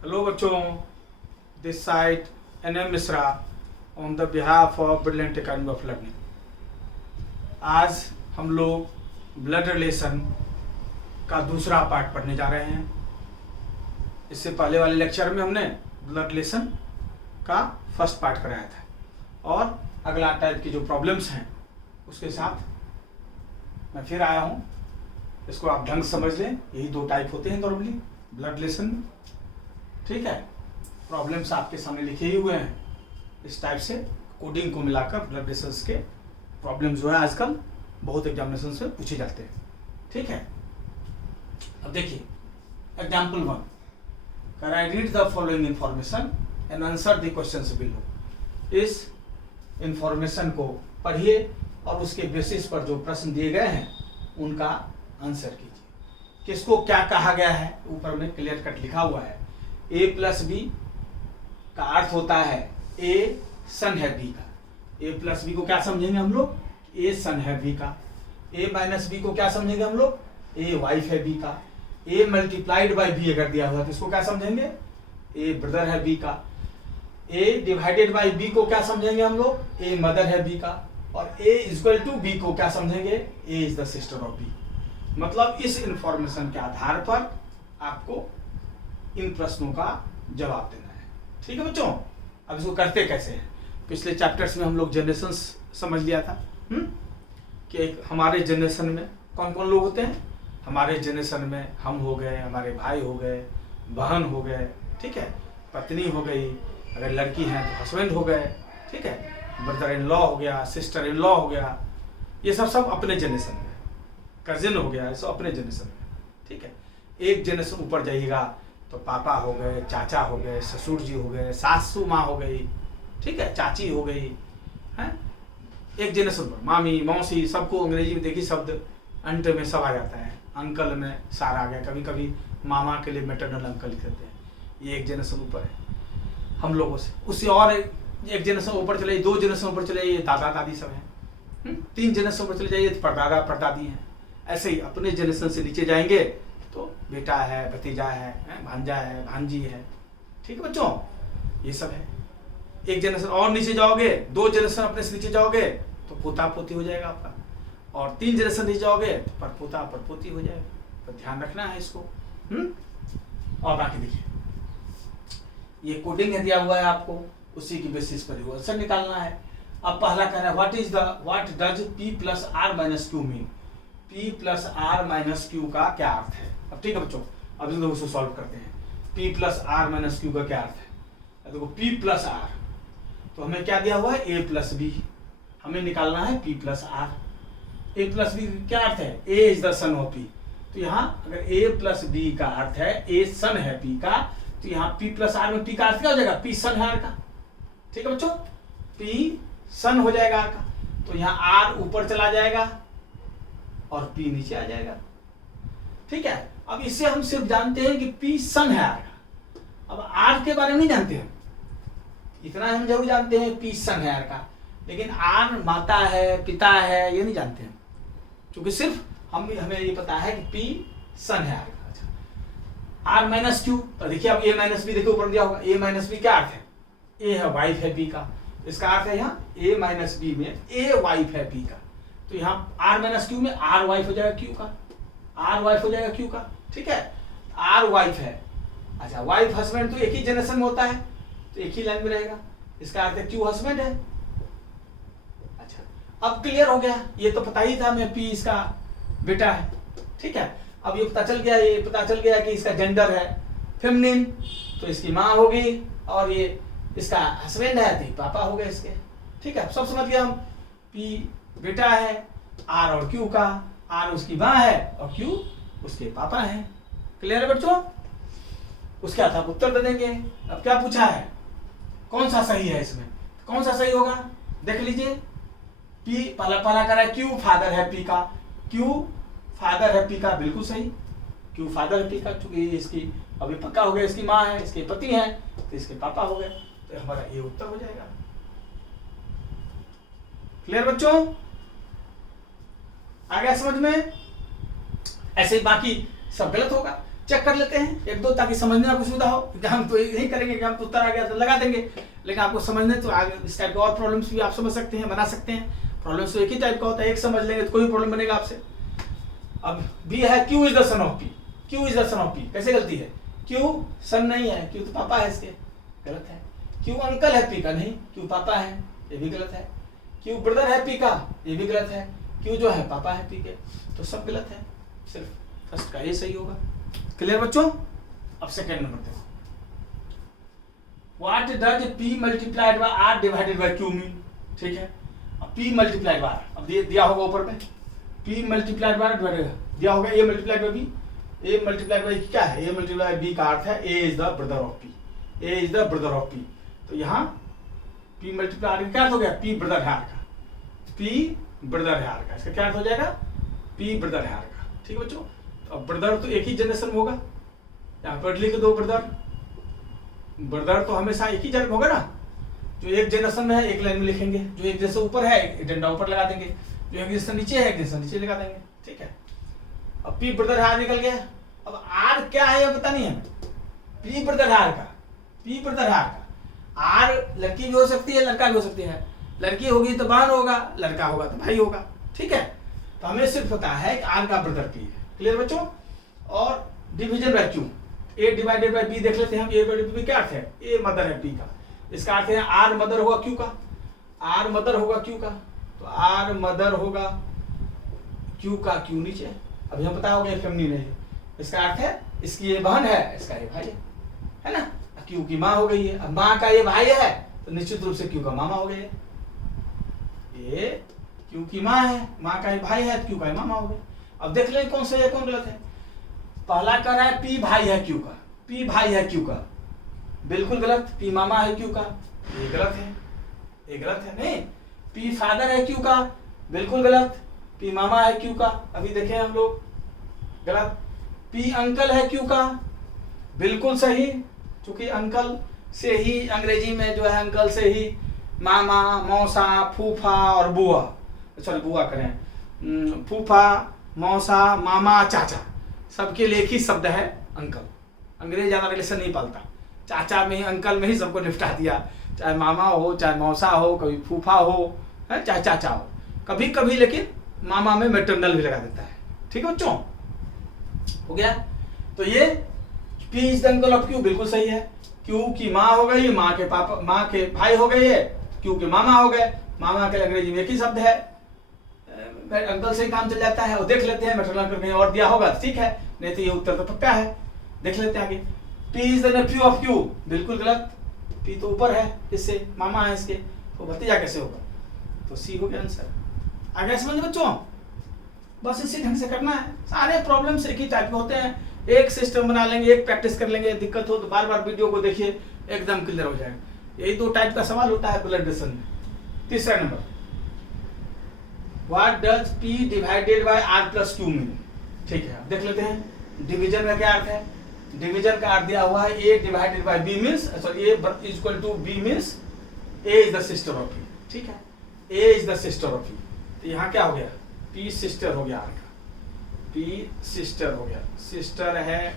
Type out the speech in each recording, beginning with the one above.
Hello बच्चों, this side NM Mishra on the behalf of brilliant academy of learning. आज हम लोग ब्लड रिलेशन का दूसरा पार्ट पढ़ने जा रहे हैं। इससे पहले वाले लेक्चर में हमने ब्लड रिलेशन का फर्स्ट पार्ट कराया था और अगला टाइप की जो प्रॉब्लम्स हैं उसके साथ मैं फिर आया हूँ। इसको आप ढंग से समझ लें, यही दो टाइप होते हैं नॉर्मली ब्लड रिलेशन में। ठीक है, प्रॉब्लम्स आपके सामने लिखे ही हुए हैं। इस टाइप से कोडिंग को मिलाकर ब्लड रिलेशंस के प्रॉब्लम्स जो है आजकल बहुत एग्जामिनेशन से पूछे जाते हैं। ठीक है, अब देखिए example 1, can I read the following information and answer the questions below. इस इंफॉर्मेशन को पढ़िए और उसके बेसिस पर जो प्रश्न दिए गए हैं उनका आंसर कीजिए। किसको क्या कहा गया है ऊपर में क्लियर कट लिखा हुआ है। A प्लस बी का अर्थ होता है A सन है B का। A प्लस बी को क्या समझेंगे हम लोग? A सन है B का। A माइनस बी को क्या समझेंगे हम लोग? A वाइफ है B का। A मल्टीप्लाइड बाई B अगर दिया हुआ तो इसको क्या समझेंगे? A ब्रदर है B का। A डिवाइडेड बाई B को क्या समझेंगे हम लोग? A मदर है B का। और A इक्वल टू B को क्या समझेंगे? A is the sister of B। मतलब इस इंफॉर्मेशन के आधार पर आपको इन प्रश्नों का जवाब देना है। ठीक है बच्चों, अब इसको करते कैसे हैं? पिछले चैप्टर्स में हम लोग जनरेशंस समझ लिया था कि एक हमारे जनरेशन में कौन कौन लोग होते हैं। हमारे जनरेशन में हम हो गए, हमारे भाई हो गए, बहन हो गए, ठीक है, पत्नी हो गई, अगर लड़की है तो हस्बैंड हो गए, ठीक है, ब्रदर इन लॉ हो गया, सिस्टर इन लॉ हो गया, ये सब अपने जनरेशन में। कजिन हो गया, सब अपने जनरेशन में। ठीक है, एक जनरेशन ऊपर जाइएगा तो पापा हो गए, चाचा हो गए, ससुर जी हो गए, सासू माँ हो गई, ठीक है, चाची हो गई, हैं। एक जनरेशन पर मामी, मौसी, सबको अंग्रेजी में देखिए शब्द अंत में सब आ जाता है। अंकल में सारा आ गया, कभी कभी मामा के लिए मैटरनल अंकल लिख देते हैं। ये एक जनरेशन ऊपर है हम लोगों से। उससे और एक जनरेशन ऊपर चले, 2 जनरेशन ऊपर चले जाइए, दादा दादी सब हैं। 3 जनरेशन ऊपर चले जाइए तो परदादा परदादी हैं। ऐसे ही अपने जनरेशन से नीचे जाएंगे तो बेटा है, भतीजा है, भांजा है, भांजी है। ठीक है बच्चों, ये सब है। एक जनरेशन और नीचे जाओगे, 2 जनरेशन अपने से नीचे जाओगे तो पोता पोती हो जाएगा आपका, और 3 जनरेशन नीचे जाओगे तो परपोता परपोती हो जाएगा। तो ध्यान रखना है इसको। और बाकी देखिए ये कोडिंग है दिया हुआ है आपको, उसी की बेसिस पर आंसर निकालना है। अब पहला कह रहा है what does P plus R minus Q mean. P plus R minus Q का क्या अर्थ है? अब ठीक है बच्चों, अब इसको उसको सॉल्व करते हैं। P plus R minus Q का क्या अर्थ है? देखो P प्लस आर, तो हमें क्या दिया हुआ है? A plus B. हमें निकालना है P plus R. A plus B क्या अर्थ है? A is the son of P। तो यहाँ अगर A प्लस बी का अर्थ है A सन है P का, तो यहाँ P प्लस आर में P का अर्थ क्या हो जाएगा? P सन है R का। ठीक है बच्चों, P सन हो जाएगा R का। तो यहाँ R ऊपर चला जाएगा और P नीचे आ जाएगा। ठीक है, अब इससे हम सिर्फ जानते हैं कि P सन है R का। अब R के बारे में नहीं जानते हम, इतना हम जरूर जानते हैं P सन है R का, लेकिन R माता है, पिता है, ये नहीं जानते हम, क्योंकि सिर्फ हमें ये पता है कि P सन है R का। अच्छा, R माइनस क्यू, तो देखिए अब A माइनस बी देखिए ऊपर दिया होगा। A माइनस बी क्या अर्थ है? A है वाइफ है B का। इसका अर्थ है यहाँ A माइनस बी में A वाइफ है B का। तो यहाँ R माइनस क्यू में R वाइफ हो जाएगा Q का, R वाइफ हो जाएगा Q का। ठीक है, R वाइफ है। अच्छा, वाइफ हस्बैंड तो एक ही जनरेशन में होता है तो एक ही लाइन में रहेगा, इसका अर्थ है Q हस्बैंड है। अच्छा, अब क्लियर हो गया, ये तो पता ही था हमें P इसका बेटा है। ठीक है, अब ये पता चल गया कि इसका जेंडर है फेमिनिन, तो इसकी माँ होगी, और ये इसका हस्बैंड है तो पापा हो गए इसके। ठीक है, सब समझ गया हम। P बेटा है, R और Q का, R उसकी माँ है और Q उसके पापा है। क्लियर है बच्चों? उसके बाद आप उत्तर दे देंगे। अब क्या पूछा है, कौन सा सही है इसमें? कौन सा सही होगा देख लीजिए। P पहला कह रहा है Q फादर है P का, Q फादर है P का, बिल्कुल सही। Q फादर है P का, क्योंकि इसकी अभी पक्का हो गया, इसकी माँ है, इसके पति हैं, तो इसके पापा हो गए, तो हमारा ये उत्तर हो जाएगा। क्लियर बच्चों? आ गया समझ में? ऐसे ही बाकी सब गलत होगा। चेक कर लेते हैं एक दो, ताकि समझने में कुछ सुविधा हो। हम तो यही करेंगे कि हम तो उत्तर आ गया तो लगा देंगे, लेकिन आपको समझने तो आगे इस टाइप के और प्रॉब्लम्स भी आप समझ सकते हैं, बना सकते हैं। प्रॉब्लम्स तो एक ही टाइप का होता है, एक समझ लेंगे तो कोई प्रॉब्लम बनेगा आपसे। अब बी है Q is the son of P, Q is the son of P, कैसे गलती है? क्यू सन नहीं है, क्यू तो पापा है इसके, गलत है। क्यू अंकल है पी का, नहीं, क्यू पापा है, ये भी गलत है। क्यू ब्रदर है पी का, ये भी गलत है। क्यू जो है पापा है पी के, तो सब गलत है, सिर्फ फर्स्ट का ये सही होगा। क्लियर बच्चों? अब सेकेंड नंबर देखो, what does P multiplied by R divided by Q mean? ठीक है, अब पी मल्टीप्लाइड बाय, अब दिया होगा ऊपर में, पी मल्टीप्लाइड बाय डिवाइडेड दिया होगा A multiplied by B. A multiplied by क्या है? ए मल्टीप्लाइड बाय बी का अर्थ है A is the brother of P, A is the brother of P. तो यहाँ पी मल्टीप्लाइड का क्या अर्थ हो गया? पी ब्रदर है आर का, पी ब्रदर है आर का, इसका क्या अर्थ हो जाएगा? पी ब्रदर है आर का। ठीक है बच्चों, तो अब ब्रदर तो एक ही जनरेशन में होगा, यहाँ पर लिख दो ब्रदर, ब्रदर तो हमेशा एक ही जन्म होगा ना, जो एक जनरेशन में है एक लाइन में लिखेंगे, जो एक जैसे ऊपर है एक डंडा ऊपर लगा देंगे, जो एक जैसे नीचे है एक जैसे नीचे लगा देंगे। ठीक है, अब पी ब्रदर है आर निकल गया। अब आर क्या है ये पता नहीं है, पी ब्रदर है आर का, पी ब्रदर है आर का। आर लड़की भी हो सकती है, लड़का भी हो सकती है, लड़की होगी तो बहन होगा, लड़का होगा तो भाई होगा। ठीक है, तो हमें सिर्फ पता है कि आर का ब्रदर पी है। क्लियर बच्चों? और division by Q, A divided by B देख लेते हैं हम। ए डिवाइडेड बी क्या अर्थ है? ए मदर है पी का, इसका अर्थ है आर मदर होगा क्यू का, आर मदर होगा क्यू का, तो आर मदर होगा क्यू का, क्यू नीचे, अभी हम पता होगा फेमिनिन है, इसका अर्थ है इसकी ये बहन है, इसका ये भाई है ना। क्यू की माँ हो गई है, अब माँ का ये भाई है तो निश्चित रूप से क्यू का मामा हो गए। ये क्यू की माँ है, माँ का ये भाई है, क्यू का मामा हो गए। अब देख ले कौन सही है कौन गलत है। पहला कह रहा है पी भाई है क्यू का, पी भाई है क्यू का, बिल्कुल गलत। पी मामा है क्यू का, ये गलत है, ये गलत है। नहीं, पी फादर है क्यू का, बिल्कुल गलत। पी मामा है क्यू का, अभी देखें हम लोग, गलत। पी अंकल है क्यू का, बिल्कुल सही, क्योंकि अंकल से ही अंग्रेजी में जो है अंकल से ही मामा, मौसा, फूफा और बुआ, सॉरी बुआ करें, फूफा, मौसा, मामा, चाचा, सबके लिए एक ही शब्द है अंकल। अंग्रेज ज्यादा रिलेशन नहीं पालता, चाचा में ही अंकल में ही सबको निपटा दिया, चाहे मामा हो, चाहे मौसा हो, कभी फूफा हो, चाहे चाचा हो, कभी कभी लेकिन मामा में मैटरनल भी लगा देता है। ठीक है बच्चों, हो गया। तो ये P is the uncle of Q बिल्कुल सही है। क्यू की माँ हो गई, माँ के पापा, माँ के भाई हो गए, ये क्यू के मामा हो गए। मामा के अंग्रेजी में एक ही शब्द है, अंकल से ही काम चल जाता है। और देख लेते हैं मैटरनल कहीं और दिया होगा तो ठीक है, नहीं तो ये उत्तर तो पक्का है। देख लेते हैं आगे, P is the Neiphiu of Q, बिल्कुल गलत। पी तो ऊपर है, इससे मामा है इसके, तो भतीजा कैसे होगा? तो सी हो गया आंसर। आगे समझ बच्चों, बस इसी ढंग से करना है। सारे प्रॉब्लम्स एक ही टाइप के होते हैं, एक सिस्टम बना लेंगे, एक प्रैक्टिस कर लेंगे। दिक्कत हो तो बार बार वीडियो को देखिए, एकदम क्लियर हो जाएगा। यही दो टाइप का सवाल होता है ब्लड रिलेशन में। तीसरा number, what does P divided by R plus Q mean? ठीक है, देख लेते हैं डिवीजन का क्या अर्थ है। डिवीजन का अर्थ दिया हुआ है A divided by B means, sorry A is equal to B means A is the sister of P. ठीक है, A is the sister of P, तो यहाँ क्या हो गया? पी सिस्टर हो गया आर का, पी सिस्टर हो गया। सिस्टर है,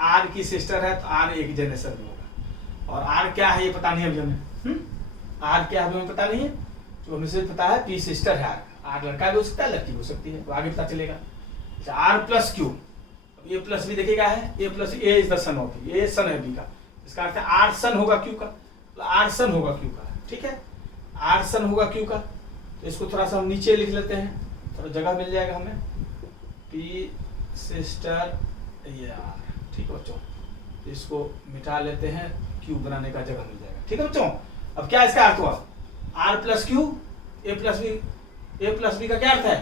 आर की सिस्टर है, तो आर एक जनरेशन में होगा। और आर क्या है ये पता नहीं अभी हमें, आर क्या है हमें पता नहीं है, तो हमें सिर्फ पता है पी सिस्टर है। आर लड़का भी हो सकता है, लड़की हो सकती है, तो आगे पता चलेगा। आर प्लस क्यू, ये प्लस भी देखिएगा है, A plus A is the son of B, A son है बी का, इसका अर्थ है आर सन होगा क्यू का, तो आर सन होगा क्यू का। ठीक है, आर सन होगा क्यू का, तो इसको थोड़ा सा हम नीचे लिख लेते हैं, थोड़ा जगह मिल जाएगा हमें। पी सिस्टर ये आर, ठीक है बच्चों, इसको मिटा लेते हैं, क्यू बनाने का जगह मिल जाएगा। ठीक है बच्चों, अब क्या इसका अर्थ हुआ? R plus Q, A plus B का क्या अर्थ है?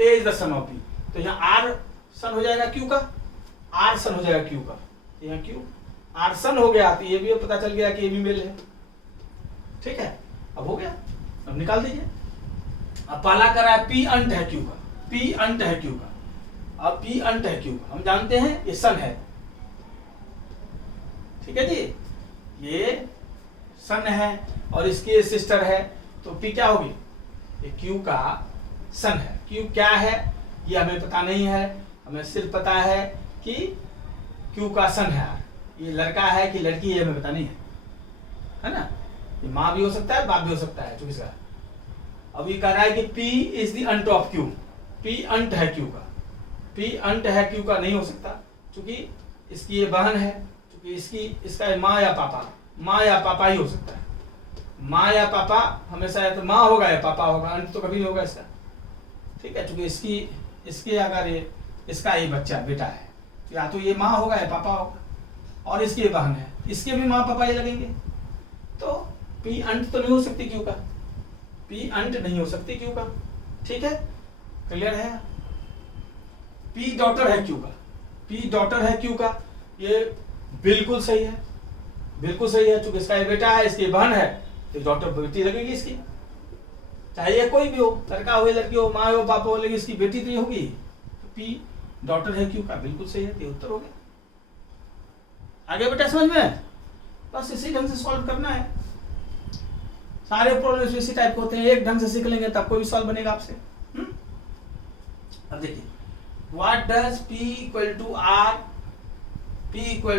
A is the son of B, तो यहाँ आर सन हो जाएगा क्यू का, आर सन हो जाएगा क्यू का, यहाँ क्यू आर सन हो गया, तो ये भी पता चल गया कि ये भी मेल है। ठीक है, अब हो गया, अब निकाल दीजिए। अब पहला कर रहा है पी अंट है क्यू का, पी अंट है क्यू का, अब पी अंट है क्यू का, हम जानते हैं ये सन है। ठीक है जी, ये सन है और इसकी सिस्टर है, तो पी क्या होगी? ये क्यू का सन है। क्यू क्या है ये हमें पता नहीं है, हमें सिर्फ पता है कि क्यू का सन है आर। ये लड़का है कि लड़की है हमें पता नहीं है ना। ये माँ भी हो सकता है, बाप भी हो सकता है 24 का। अब ये कह रहा है कि P is the aunt of Q, P aunt है Q का। P अंट है Q का नहीं हो सकता, क्योंकि इसकी ये बहन है, क्योंकि इसका माँ या पापा ही हो सकता है। माँ या पापा हमेशा या तो माँ होगा या पापा होगा, अंट तो कभी नहीं होगा इसका। ठीक है, क्योंकि इसकी अगर इसका ये बच्चा बेटा है तो या तो ये माँ होगा या पापा होगा, और इसकी बहन है, इसके भी माँ पापा ही लगेंगे। तो P अंट तो नहीं हो सकती Q का, P अंट नहीं हो सकती Q का। ठीक है, क्लियर है। P डॉटर है Q का, P डॉटर है Q का, ये बिल्कुल सही है, बिल्कुल सही है। चूंकि इसका ये बेटा है, इसकी बहन है, तो डॉटर बेटी लगेगी इसकी, चाहे ये कोई भी हो, लड़का हो या लड़की हो, माँ हो पापा हो, लेकिन इसकी बेटी तो ये होगी। तो P डॉटर है Q का, बिल्कुल सही है, ये उत्तर हो गया। आगे बेटा समझ में, बस इसी ढंग से सॉल्व करना है। सारे प्रॉब्लम्स इसी टाइप के होते हैं, एक ढंग से सीख लेंगे तब कोई भी सॉल्व बनेगा आपसे। अब देखिए, what does P equal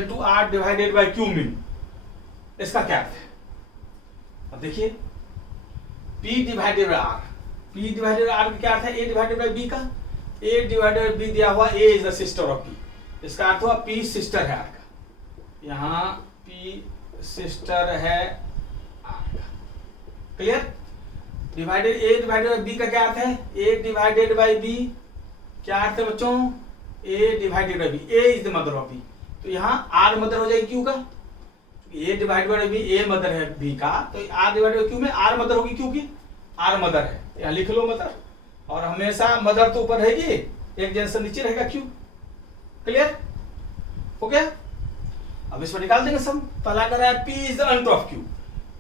to R divided by Q mean, इसका क्या अर्थ है। अब देखिए, P divided by R, P divided by R का क्या अर्थ है, A डिवाइडेड बाय B का। A डिवाइडेड बाय B दिया हुआ, A is the sister of P, इसका अर्थ हुआ P सिस्टर है R का। यहाँ P सिस्टर है R का, clear. Divided A divided by B का क्या अर्थ है, A डिवाइडेड बाय B क्या अर्थ है बच्चों, A divided by B, A is the mother of B, तो यहाँ R मदर हो जाएगी Q का। A divided by B, A mother है B का, तो R डिवाइडेड बाय Q में R मदर होगी Q की, R मदर है, यहाँ लिख लो मदर, और हमेशा मदर तो ऊपर रहेगी, एक जनरेशन नीचे रहेगा Q, क्लियर हो गया। अब इसमें निकाल देंगे सम। पहला कर रहा है P is the aunt of Q,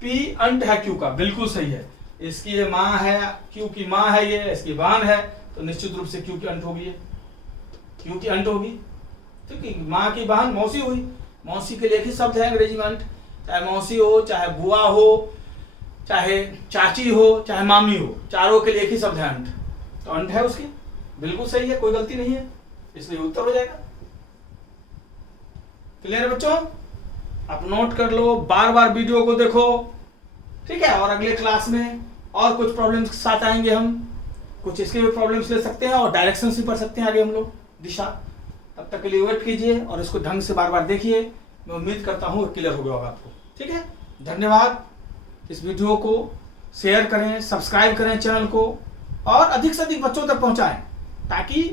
P aunt है Q का, बिल्कुल सही है। इसकी ये माँ है, Q की माँ है, ये इसकी बहन है, तो निश्चित रूप से Q की अंट होगी, Q की अंट होगी। ठीक है, माँ की बहन मौसी हुई, मौसी के लिए एक ही शब्द है अंग्रेजी में अंट, चाहे मौसी हो, चाहे बुआ हो, चाहे चाची हो, चाहे मामी हो, चारों के लिए एक ही शब्द है अंट, तो अंट है उसकी, बिल्कुल सही है, कोई गलती नहीं है, इसलिए उत्तर हो जाएगा। क्लियर है बच्चों, आप नोट कर लो, बार बार वीडियो को देखो, ठीक है। और अगले क्लास में और कुछ प्रॉब्लम्स के साथ आएंगे हम, कुछ इसके भी प्रॉब्लम्स ले सकते हैं और डायरेक्शंस भी पढ़ सकते हैं आगे हम लोग, दिशा। तब तक के लिए वेट कीजिए और इसको ढंग से बार बार देखिए, मैं उम्मीद करता हूँ क्लियर हो गया होगा आपको। ठीक है, धन्यवाद। इस वीडियो को शेयर करें, सब्सक्राइब करें चैनल को, और अधिक से अधिक बच्चों तक पहुंचाएं, ताकि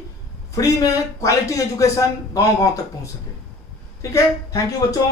फ्री में क्वालिटी एजुकेशन गांव-गांव तक पहुंच सके। ठीक है, थैंक यू बच्चों।